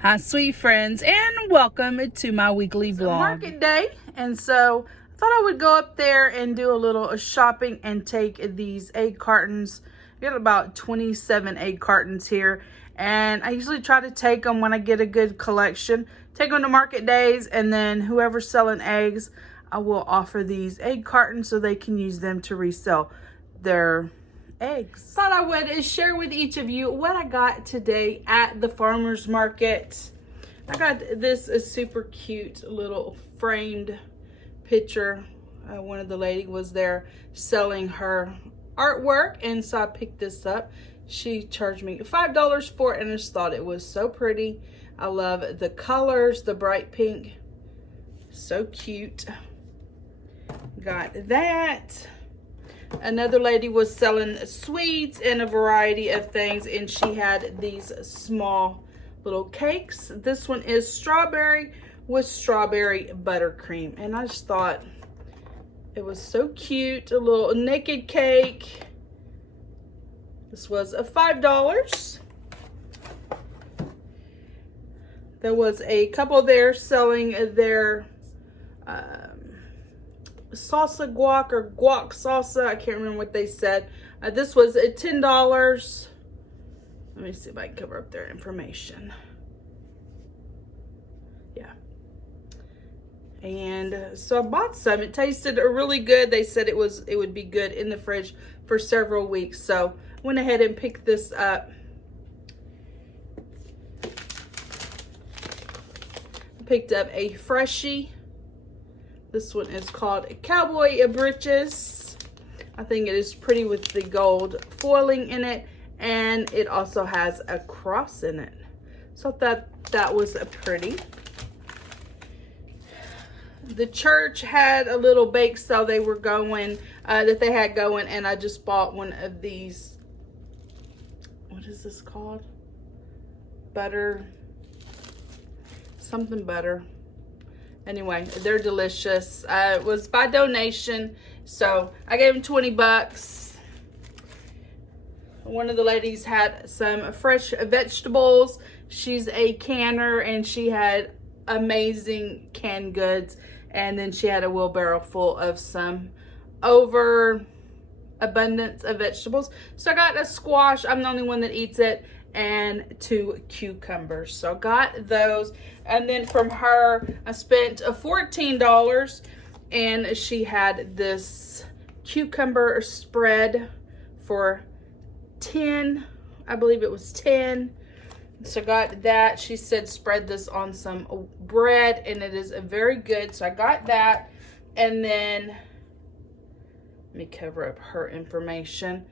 Hi sweet friends, and welcome to my weekly vlog. Market day, and so I thought I would go up there and do a little shopping and take these egg cartons. I got about 27 egg cartons here, and I usually try to take them when I get a good collection. Take them to market days, and then whoever's selling eggs, I will offer these egg cartons so they can use them to resell their eggs. Thought I would share with each of you what I got today at the farmer's market. I got this super cute little framed picture. One of the lady was there selling her artwork, and so I picked this up. She charged me $5 for it, and I just thought it was so pretty. I love the colors, the bright pink, so cute. Got that. Another lady was selling sweets and a variety of things, and she had these small little cakes. This one is strawberry with strawberry buttercream, and I just thought it was so cute. A little naked cake. This was $5. There was a couple there selling their salsa guac or guac salsa. I can't remember what they said. This was $10. Let me see if I can cover up their information. Yeah. And so I bought some. It tasted really good. They said it would be good in the fridge for several weeks. So went ahead and picked this up. Picked up a freshie. This one is called Cowboy Britches. I think it is pretty with the gold foiling in it, and it also has a cross in it. So I thought that was pretty. The church had a little bake sale they were going, that they had going, and I just bought one of these. What is this called? Butter. Something butter. Anyway, they're delicious. It was by donation, so I gave them 20 bucks. One of the ladies had some fresh vegetables. She's a canner, and she had amazing canned goods. And then she had a wheelbarrow full of some overabundance of vegetables. So I got a squash. I'm the only one that eats it. And 2 cucumbers. So I got those. And then from her, I spent $14, and she had this cucumber spread for 10. I believe it was 10. So I got that. She said spread this on some bread, and it is very good. So I got that. And then let me cover up her information.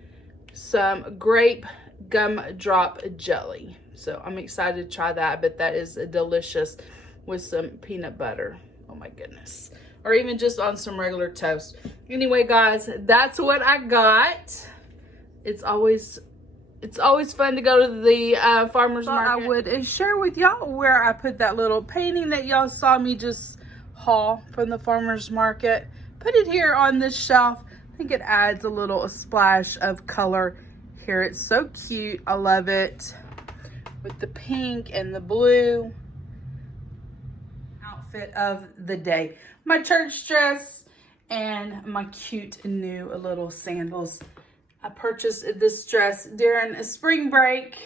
Some grape gumdrop jelly. So I'm excited to try that. But that is delicious with some peanut butter. Oh my goodness. Or even just on some regular toast. Anyway, guys, that's what I got. It's always fun to go to the farmer's market. I would share with y'all where I put that little painting that y'all saw me just haul from the farmer's market. Put it here on this shelf. I think it adds a splash of color here. It's so cute. I love it. With the pink and the blue. Outfit of the day. My church dress and my cute new little sandals. I purchased this dress during spring break,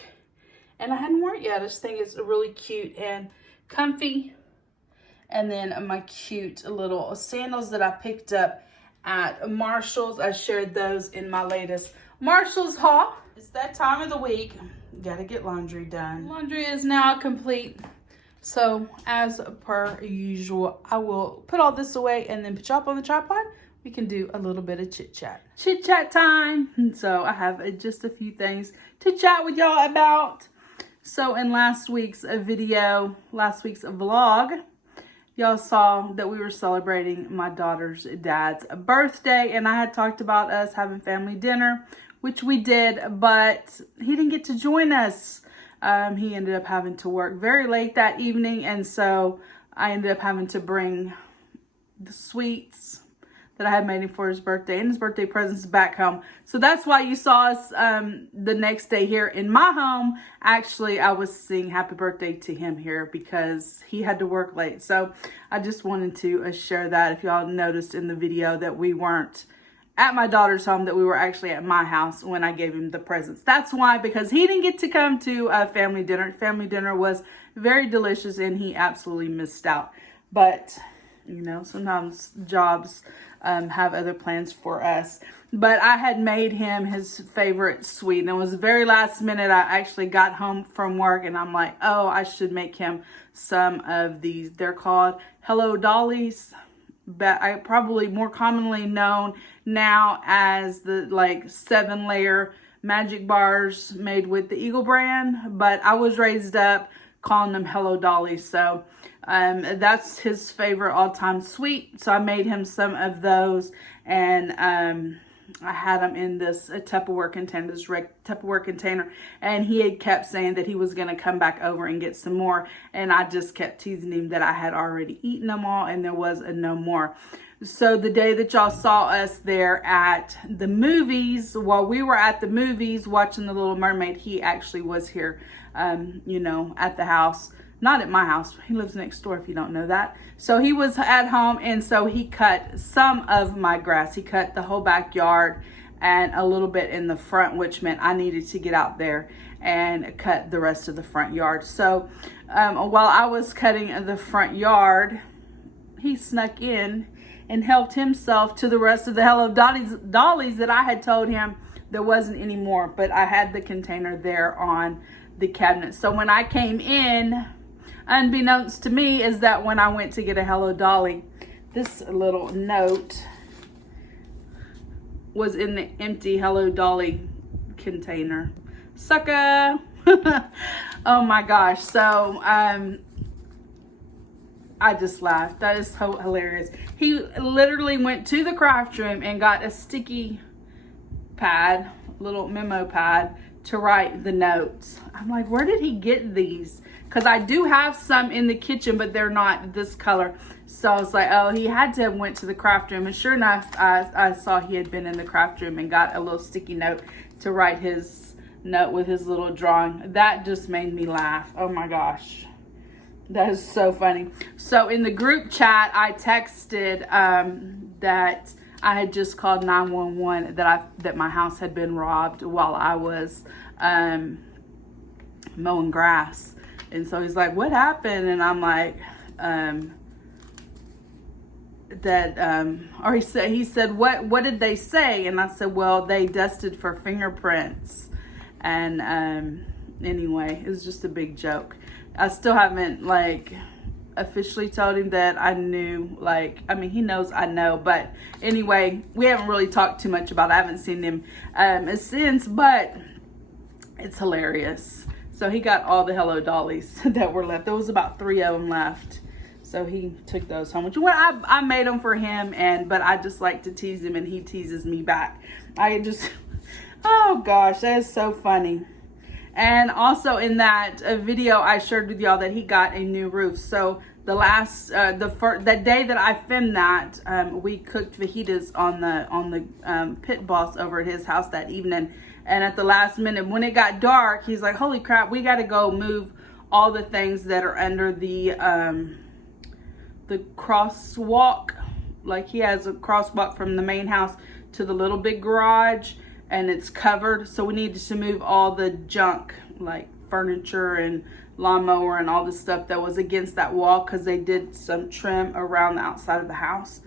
and I hadn't worn it yet. I just think it's really cute and comfy. And then my cute little sandals that I picked up at Marshall's. I shared those in my latest Marshall's haul. It's that time of the week. Gotta get laundry done. Laundry is now complete. So as per usual, I will put all this away and then put you up on the tripod. We can do a little bit of chit chat. Chit chat time. And so I have just a few things to chat with y'all about. So in last week's vlog, y'all saw that we were celebrating my daughter's dad's birthday, and I had talked about us having family dinner, which we did, but he didn't get to join us. He ended up having to work very late that evening, and so I ended up having to bring the sweets that I had made him for his birthday, and his birthday presents back home. So that's why you saw us the next day here in my home. Actually, I was singing happy birthday to him here because he had to work late. So I just wanted to share that. If y'all noticed in the video that we weren't at my daughter's home, that we were actually at my house when I gave him the presents. That's why, because he didn't get to come to a family dinner. Family dinner was very delicious and he absolutely missed out. But, you know, sometimes jobs have other plans for us. But I had made him his favorite sweet. And it was the very last minute. I actually got home from work and I'm like, oh, I should make him some of these. They're called Hello Dollies. But I probably more commonly known now as the like 7-layer magic bars made with the Eagle brand. But I was raised up calling them Hello Dollies. So that's his favorite all-time sweet. So I made him some of those, and I had them in this Tupperware container, this Tupperware container, and he had kept saying that he was going to come back over and get some more, and I just kept teasing him that I had already eaten them all and there was no more. So the day that y'all saw us there at the movies, while we were at the movies watching The Little Mermaid, he actually was here, you know, at the house. Not at my house. He lives next door, if you don't know that. So he was at home, and so he cut some of my grass. He cut the whole backyard and a little bit in the front, which meant I needed to get out there and cut the rest of the front yard. So while I was cutting the front yard, he snuck in and helped himself to the rest of the Hello Dollies that I had told him there wasn't any more. But I had the container there on the cabinet. So when I came in, unbeknownst to me, is that when I went to get a Hello Dolly, this little note was in the empty Hello Dolly container. Sucker! Oh my gosh. So I just laughed. That is so hilarious. He literally went to the craft room and got a sticky pad, little memo pad, to write the notes. I'm like, where did he get these? Because I do have some in the kitchen, but they're not this color. So I was like, oh, he had to have went to the craft room. And sure enough, I saw he had been in the craft room and got a little sticky note to write his note with his little drawing. That just made me laugh. Oh my gosh. That is so funny. So in the group chat, I texted that I had just called 911 that my house had been robbed while I was mowing grass. And so he's like, what happened? And I'm like, he said, what did they say? And I said, well, they dusted for fingerprints. And anyway, it was just a big joke. I still haven't like officially told him that I knew, like, I mean, he knows I know, but anyway, we haven't really talked too much about it. I haven't seen him since, but it's hilarious. So he got all the Hello Dollies that were left. There was about 3 of them left. So he took those home, which I made them for him, but I just like to tease him and he teases me back. Oh gosh, that is so funny. And also in that video, I shared with y'all that he got a new roof. So that day that I filmed that, we cooked fajitas on the pit boss over at his house that evening. And at the last minute, when it got dark, he's like, holy crap, we got to go move all the things that are under the crosswalk. Like, he has a crosswalk from the main house to the little big garage, and it's covered. So we needed to move all the junk, like furniture and lawnmower and all the stuff that was against that wall, because they did some trim around the outside of the house.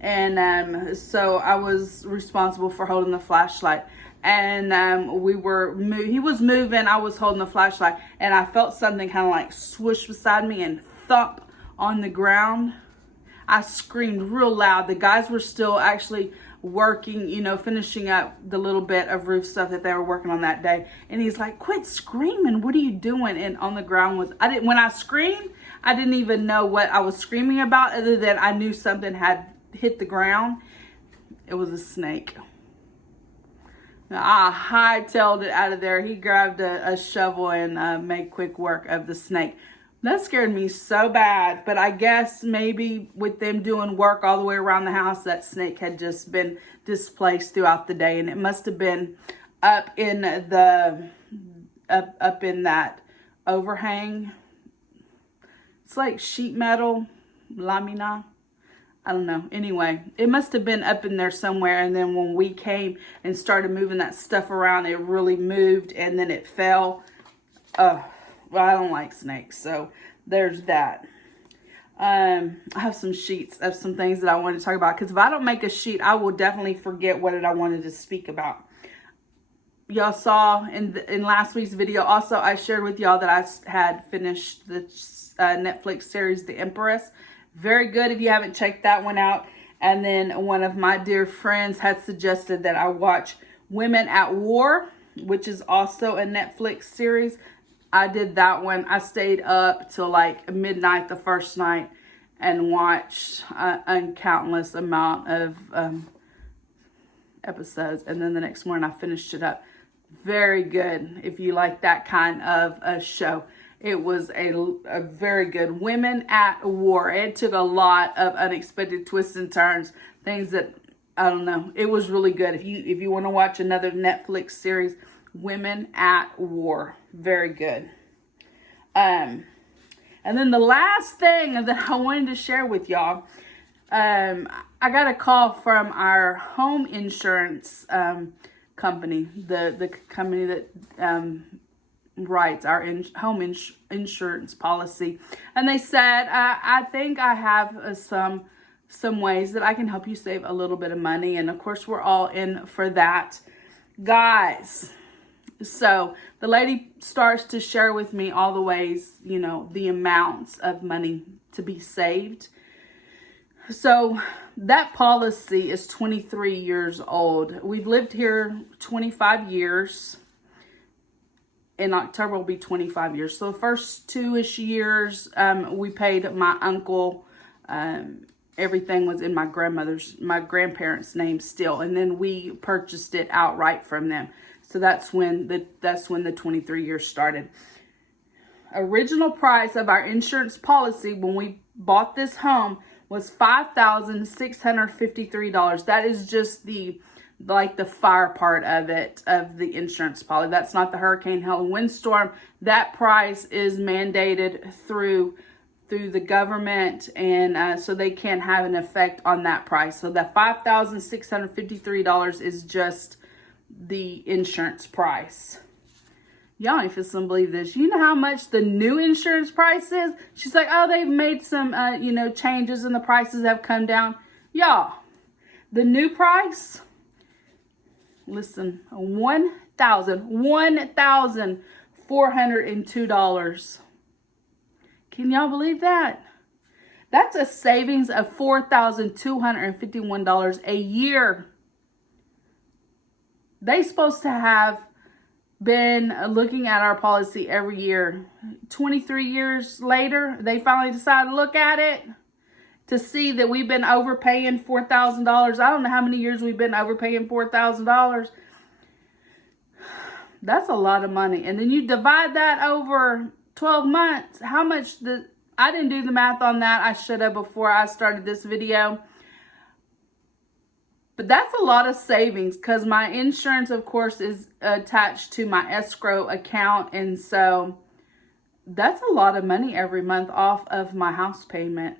And so I was responsible for holding the flashlight. And he was moving, I was holding the flashlight, and I felt something kind of like swoosh beside me and thump on the ground. I screamed real loud. The guys were still actually working, you know, finishing up the little bit of roof stuff that they were working on that day. And he's like, quit screaming, what are you doing? And on the ground when I screamed, I didn't even know what I was screaming about, other than I knew something had hit the ground. It was a snake. I hightailed it out of there. He grabbed a shovel and made quick work of the snake. That scared me so bad, but I guess maybe with them doing work all the way around the house, that snake had just been displaced throughout the day, and it must have been up in the up in that overhang. It's like sheet metal, lamina. I don't know. Anyway, it must have been up in there somewhere, and then when we came and started moving that stuff around, it really moved, and then it fell. Well, I don't like snakes, so there's that. I have some sheets of some things that I want to talk about, because if I don't make a sheet, I will definitely forget what I wanted to speak about. Y'all saw in last week's video, also I shared with y'all that I had finished the Netflix series, The Empress. Very good if you haven't checked that one out. And then one of my dear friends had suggested that I watch Women at War, which is also a Netflix series. I did that one. I stayed up till like midnight the first night and watched a countless amount of episodes. And then the next morning I finished it up. Very good if you like that kind of a show. It was a very good. Women at War. It took a lot of unexpected twists and turns. Things that, I don't know. It was really good. If you want to watch another Netflix series, Women at War. Very good. And then the last thing that I wanted to share with y'all, I got a call from our home insurance company, the company that writes our home insurance policy, and they said, I think I have some ways that I can help you save a little bit of money, and of course we're all in for that, guys. So the lady starts to share with me all the ways, you know, the amounts of money to be saved. So that policy is 23 years old. We've lived here 25 years. In October will be 25 years. So the first 2-ish years, we paid my uncle. Everything was in my grandparents' name still. And then we purchased it outright from them. So that's when the 23 years started. Original price of our insurance policy when we bought this home was $5,653. That is just the fire part of it, of the insurance policy. That's not the hurricane, hail, and windstorm. That price is mandated through the government, and so they can't have an effect on that price. So that $5,653 is just the insurance price. Y'all ain't finna believe this. You know how much the new insurance price is? She's like, oh, they've made some, changes and the prices have come down. Y'all, the new price, listen, $1,402. Can y'all believe that? That's a savings of $4,251 a year. They supposed to have been looking at our policy every year. 23 years later, they finally decided to look at it to see that we've been overpaying $4,000. I don't know how many years we've been overpaying $4,000. That's a lot of money. And then you divide that over 12 months. How much I didn't do the math on that. I should have before I started this video. But that's a lot of savings because my insurance, of course, is attached to my escrow account. And so that's a lot of money every month off of my house payment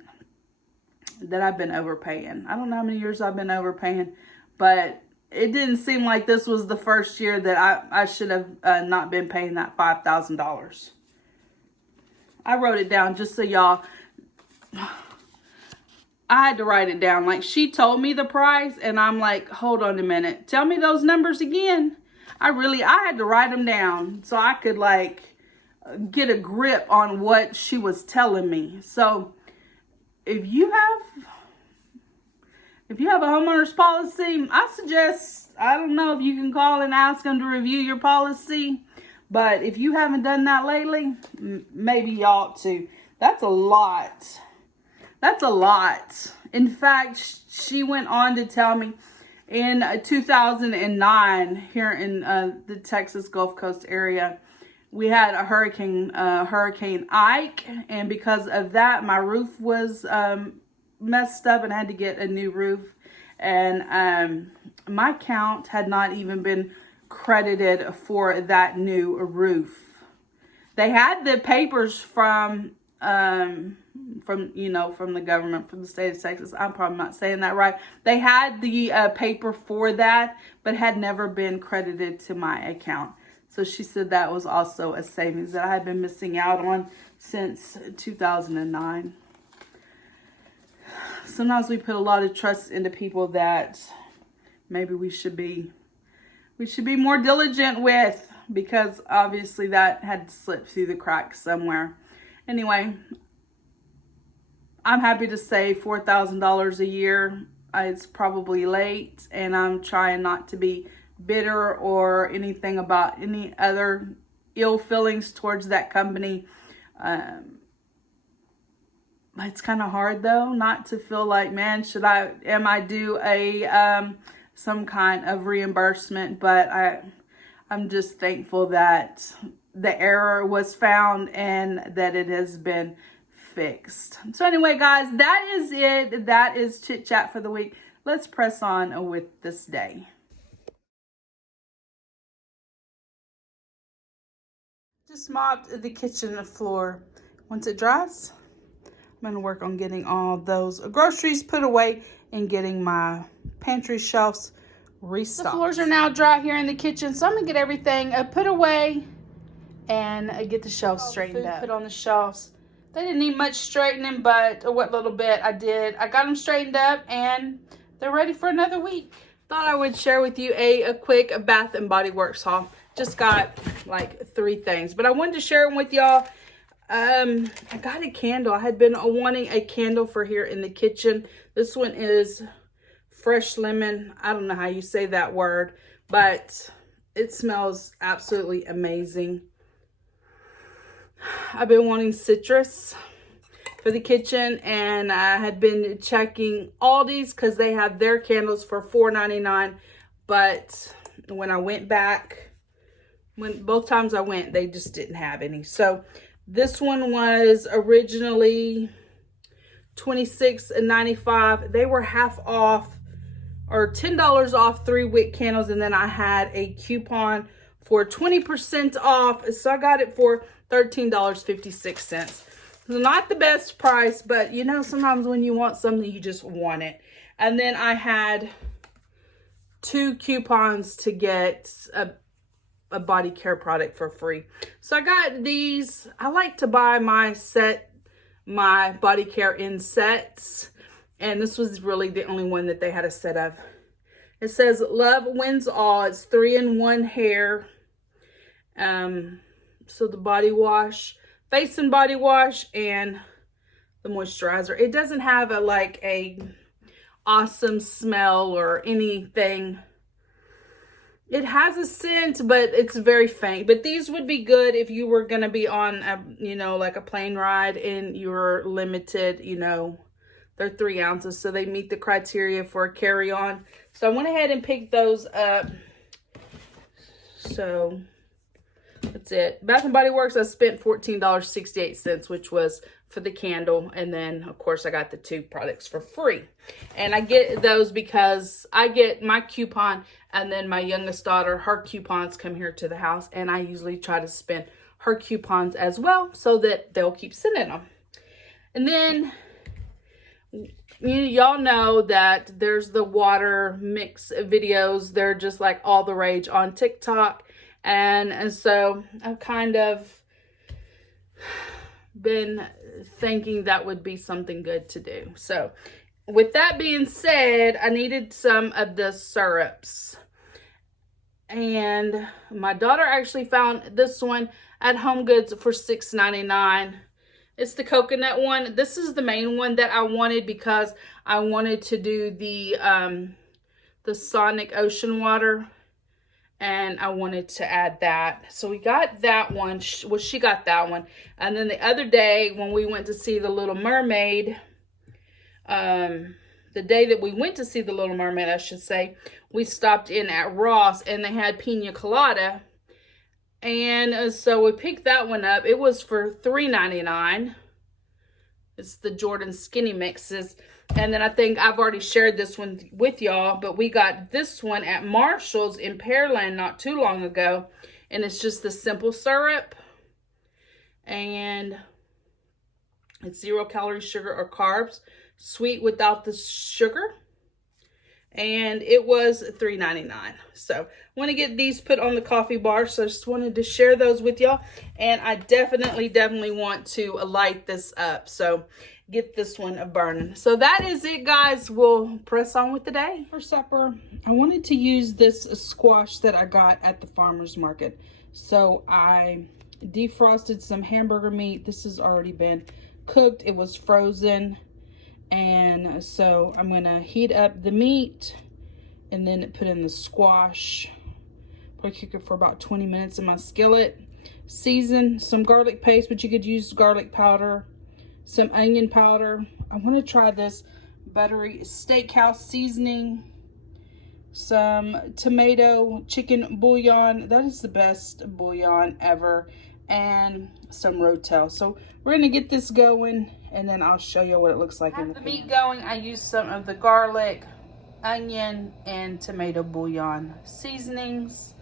that I've been overpaying. I don't know how many years I've been overpaying, but it didn't seem like this was the first year that I should have not been paying that $5,000. I wrote it down just so y'all... I had to write it down. Like, she told me the price, and I'm like, hold on a minute. Tell me those numbers again. I had to write them down so I could, like, get a grip on what she was telling me. So, if you have a homeowner's policy, I suggest, I don't know if you can call and ask them to review your policy. But if you haven't done that lately, maybe you ought to. That's a lot. That's a lot. In fact, she went on to tell me in 2009 here in the Texas Gulf Coast area, we had a Hurricane Ike, and because of that, my roof was messed up and I had to get a new roof. And my account had not even been credited for that new roof. They had the papers from the government, from the state of Texas. I'm probably not saying that right. They had the paper for that, but had never been credited to my account. So she said that was also a savings that I had been missing out on since 2009. Sometimes we put a lot of trust into people that maybe we should be more diligent with, because obviously that had slipped through the cracks somewhere. Anyway, I'm happy to save $4,000 a year. It's probably late, and I'm trying not to be bitter or anything about any other ill feelings towards that company. It's kind of hard though not to feel like, man, am I due a some kind of reimbursement? But I'm just thankful that the error was found and that it has been fixed. So anyway, guys, that is it. That is chit chat for the week. Let's press on with this day. Just mopped the kitchen floor. Once it dries, I'm going to work on getting all those groceries put away and getting my pantry shelves restocked. The floors are now dry here in the kitchen, so I'm going to get everything put away and get the shelves straightened up. Put on the shelves. They didn't need much straightening, but what little bit I did, I got them straightened up and they're ready for another week. Thought I would share with you a quick Bath and Body Works haul. Just got like 3 things, but I wanted to share them with y'all. I got a candle. I had been wanting a candle for here in the kitchen. This one is fresh lemon. I don't know how you say that word, but it smells absolutely amazing. I've been wanting citrus for the kitchen, and I had been checking Aldi's because they have their candles for $4.99. But when I went back, both times I went, they just didn't have any. So this one was originally $26.95. They were half off, or $10 off 3 wick candles, and then I had a coupon for 20% off, so I got it for $13.56. Not the best price, but you know, sometimes when you want something, you just want it. And then I had 2 coupons to get a body care product for free. So I got these. I like to buy my body care in sets, and this was really the only one that they had a set of. It says Love Wins All. It's 3-in-1 hair. So the body wash, face and body wash, and the moisturizer. It doesn't have a awesome smell or anything. It has a scent, but it's very faint. But these would be good if you were going to be on a plane ride and you're limited, they're 3 ounces. So they meet the criteria for a carry-on. So I went ahead and picked those up. So that's it. Bath and Body Works, I spent $14.68, which was for the candle. And then, of course, I got the 2 products for free. And I get those because I get my coupon, and then my youngest daughter, her coupons come here to the house. And I usually try to spend her coupons as well so that they'll keep sending them. And then y'all know that there's the water mix videos. They're just like all the rage on TikTok. And so I've kind of been thinking that would be something good to do. So with that being said, I needed some of the syrups. And my daughter actually found this one at Home Goods for $6.99. It's the coconut one. This is the main one that I wanted because I wanted to do the Sonic Ocean Water. And I wanted to add that. So we got that one. Well, she got that one. And then the other day when we went to see The Little Mermaid, the day that we went to see The Little Mermaid, I should say, we stopped in at Ross and they had pina colada. And so we picked that one up. It was for $3.99. It's the Jordan Skinny Mixes. And then I think I've already shared this one with y'all, but we got this one at Marshall's in Pearland not too long ago. And it's just the simple syrup. And it's 0 calorie sugar or carbs. Sweet without the sugar. And it was $3.99. So I want to get these put on the coffee bar. So I just wanted to share those with y'all. And I definitely want to light this up. So get this one burning. So that is it, guys. We'll press on with the day. For supper, I wanted to use this squash that I got at the farmer's market. So I defrosted some hamburger meat. This has already been cooked. It was frozen. And so I'm going to heat up the meat and then put in the squash. Probably cook it for about 20 minutes in my skillet. Season some garlic paste, but you could use garlic powder, some onion powder. I want to try this buttery steakhouse seasoning, some tomato chicken bouillon. That is the best bouillon ever. And some Rotel. So we're going to get this going, and then I'll show you what it looks like in the pan. Meat going. I used some of the garlic, onion, and tomato bouillon seasonings.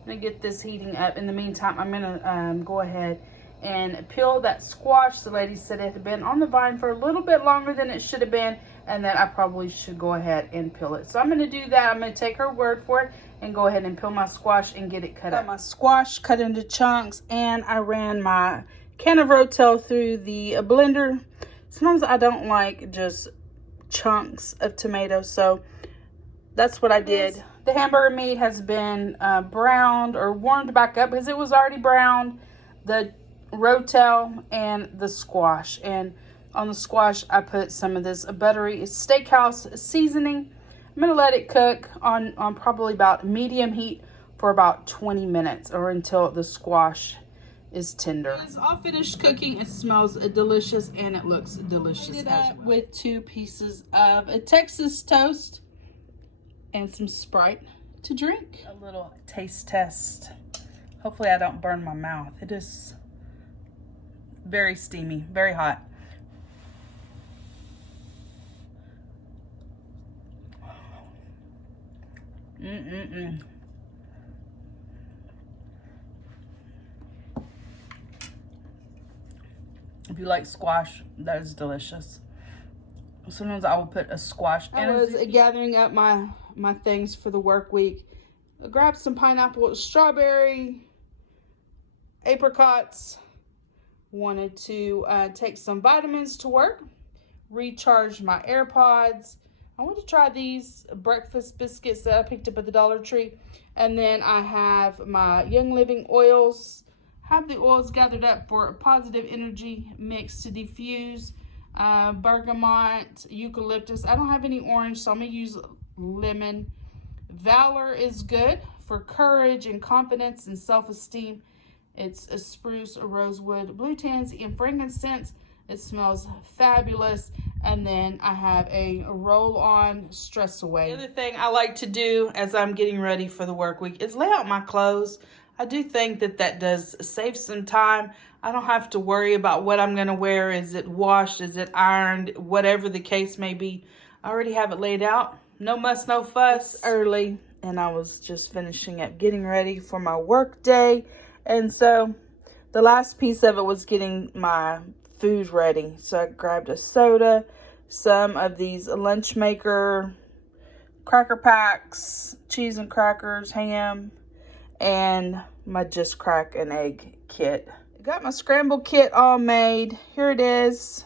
I'm going to get this heating up. In the meantime, I'm going to go ahead and peel that squash. The lady said it had been on the vine for a little bit longer than it should have been, and that I probably should go ahead and peel it. So I'm going to do that. I'm going to take her word for it and go ahead and peel my squash and get it cut up. My squash cut into chunks, and I ran my can of Rotel through the blender. Sometimes I don't like just chunks of tomato, so that's what I did. The hamburger meat has been browned or warmed back up because it was already browned. The Rotel and the squash, and on the squash I put some of this buttery steakhouse seasoning. I'm going to let it cook on probably about medium heat for about 20 minutes or until the squash is tender. It's all finished cooking. It smells delicious and it looks delicious as well. With 2 pieces of a Texas toast and some Sprite to drink. A little taste test. Hopefully I don't burn my mouth. It is very steamy, very hot. If you like squash, that is delicious. Sometimes I will put a squash. I was gathering up my things for the work week. I grabbed some pineapple, strawberry, apricots. Wanted to take some vitamins to work. Recharge my AirPods. I want to try these breakfast biscuits that I picked up at the Dollar Tree. And then I have my Young Living oils. Have the oils gathered up for a positive energy mix to diffuse. Bergamot, eucalyptus. I don't have any orange, so I'm going to use lemon. Valor is good for courage and confidence and self-esteem. It's a spruce, a rosewood, blue tansy, and frankincense. It smells fabulous. And then I have a roll-on stress away. The other thing I like to do as I'm getting ready for the work week is lay out my clothes. I do think that does save some time. I don't have to worry about what I'm going to wear. Is it washed? Is it ironed? Whatever the case may be. I already have it laid out. No muss, no fuss. It's early, and I was just finishing up getting ready for my work day. And so the last piece of it was getting my food ready. So I grabbed a soda, some of these lunch maker cracker packs, cheese and crackers, ham, and my just crack an egg kit. I got my scramble kit all made. Here it is.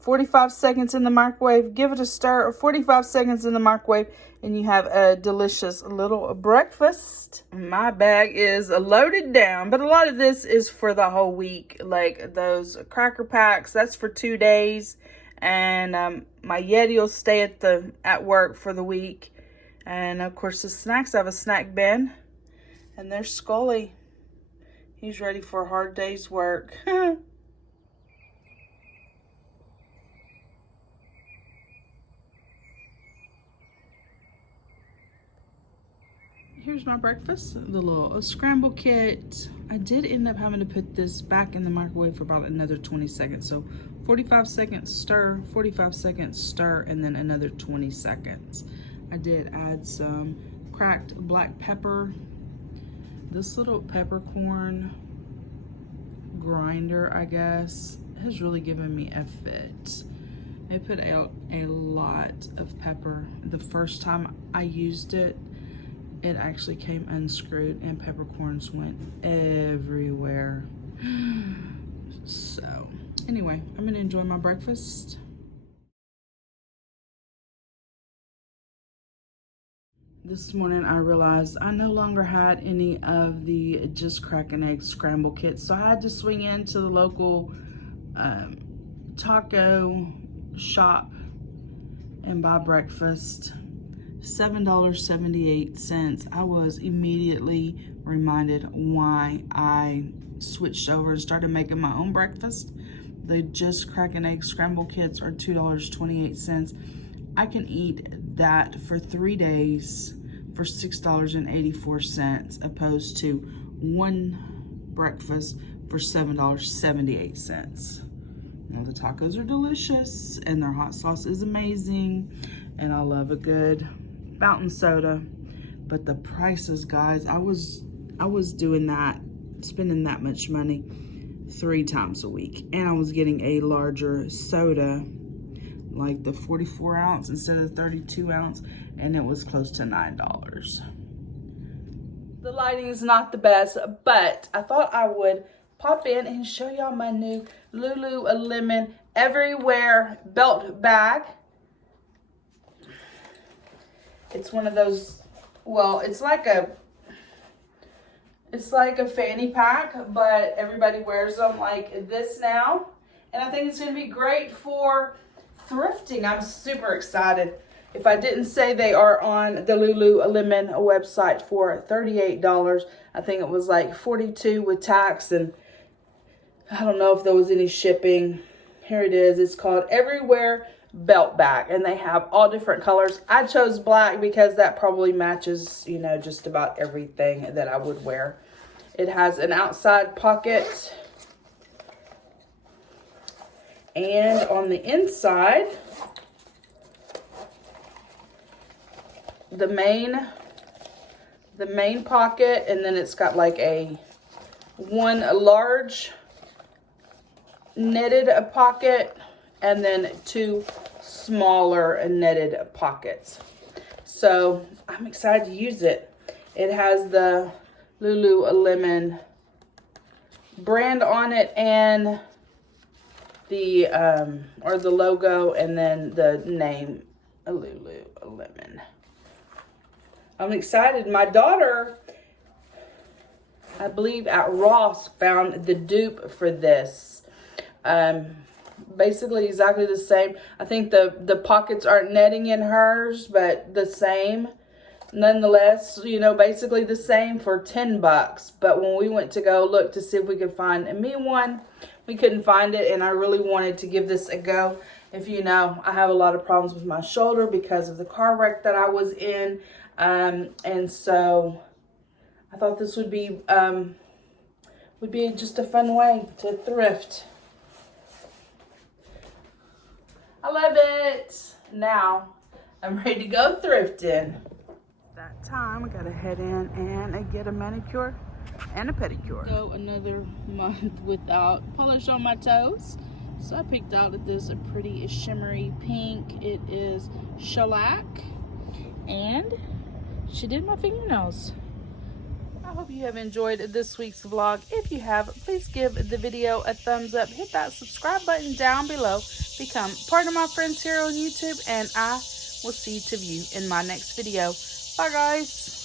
45 seconds in the microwave. Give it a stir. 45 seconds in the microwave, and you have a delicious little breakfast. My bag is loaded down, but a lot of this is for the whole week. Like those cracker packs, that's for 2 days. And my Yeti will stay at work for the week. And of course the snacks, I have a snack bin. And there's Scully. He's ready for a hard day's work. Here's here's my breakfast. The little scramble kit. I did end up having to put this back in the microwave for about another 20 seconds. So 45 seconds stir, 45 seconds stir, and then another 20 seconds. I did add some cracked black pepper. This little peppercorn grinder, I guess, has really given me a fit. I put out a lot of pepper. The first time I used it, it actually came unscrewed and peppercorns went everywhere. So anyway, I'm gonna enjoy my breakfast. This morning I realized I no longer had any of the Just Crack an Egg scramble kits, so I had to swing into the local taco shop and buy breakfast. $7.78. I was immediately reminded why I switched over and started making my own breakfast. The Just Crack an Egg scramble kits are $2.28. I can eat that for 3 days for $6.84, opposed to one breakfast for $7.78. Now the tacos are delicious and their hot sauce is amazing, and I love a good fountain soda. But the prices, guys, I was doing that, spending that much money 3 times a week, and I was getting a larger soda, like the 44 ounce instead of the 32 ounce, and it was close to $9. The lighting is not the best, but I thought I would pop in and show y'all my new LuLuLemon Everywhere belt bag. It's one of those, well, it's like a fanny pack, but everybody wears them like this now. And I think it's gonna be great for thrifting. I'm super excited. If I didn't say they are on the LuLuLemon website for $38, I think it was like $42 with tax, and I don't know if there was any shipping. Here it is. It's called Everywhere Belt Bag, and they have all different colors. I chose black because that probably matches, you know, just about everything that I would wear. It has an outside pocket, and on the inside, the main pocket, and then it's got like one large netted pocket and then 2 smaller netted pockets. So I'm excited to use it. It has the LuLuLemon brand on it and the logo, and then the name LuLuLemon. I'm excited. My daughter, I believe at Ross, found the dupe for this. Basically exactly the same. I think the pockets aren't netting in hers, but the same. Nonetheless, you know, basically the same for $10. But when we went to go look to see if we could find me one, we couldn't find it, and I really wanted to give this a go. If you know, I have a lot of problems with my shoulder because of the car wreck that I was in, and so I thought this would be just a fun way to thrift. I love it. Now I'm ready to go thrifting. That time, I gotta head in and get a manicure and a pedicure. Go another month without polish on my toes, so I picked out this pretty shimmery pink. It is shellac, and she did my fingernails. I hope you have enjoyed this week's vlog. If you have, please give the video a thumbs up. Hit that subscribe button down below. Become part of my friends here on YouTube, and I will see you in my next video. Bye, guys.